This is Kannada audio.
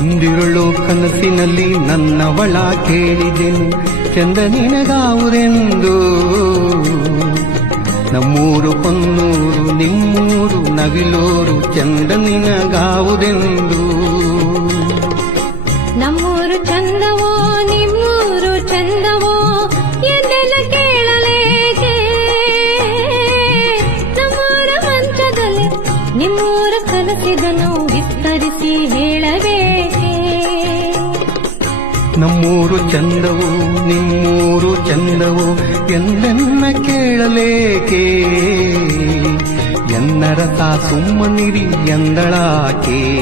ಒಂದಿರುಳು ಕನಸಿನಲ್ಲಿ ನನ್ನವಳ ಕೇಳಿದೆನು ಚಂದ ನಿನಗಾವುದೆಂದು. ನಮ್ಮೂರು ಹೊನ್ನೂರು ನಿಮ್ಮೂರು ನವಿಲೂರು ಚಂದ ನಿನಗಾವುದೆಂದು. ನಮ್ಮೂರು ಚಂದವೋ ನಿಮ್ಮೂರು ಚಂದವೋ ಎಂದೆಲ್ಲ ಕೇಳಲೇಕೆ. ನಮ್ಮೂರ ಮಂಚದಲ್ಲಿ ನಿಮ್ಮೂರ ಕನಸಿದನು ವಿಸ್ತರಿಸಿ ಹೇಳಬೇಕೆ. ನಮ್ಮೂರು ಚಂದವು ನಿಮ್ಮೂರು ಚಂದವು ಎಂದೆನ್ನ ಕೇಳಲೇಕೆ. ಎನ್ನರತ ಸುಮ್ಮನಿರಿ ಎಂದಳಾಕೆ.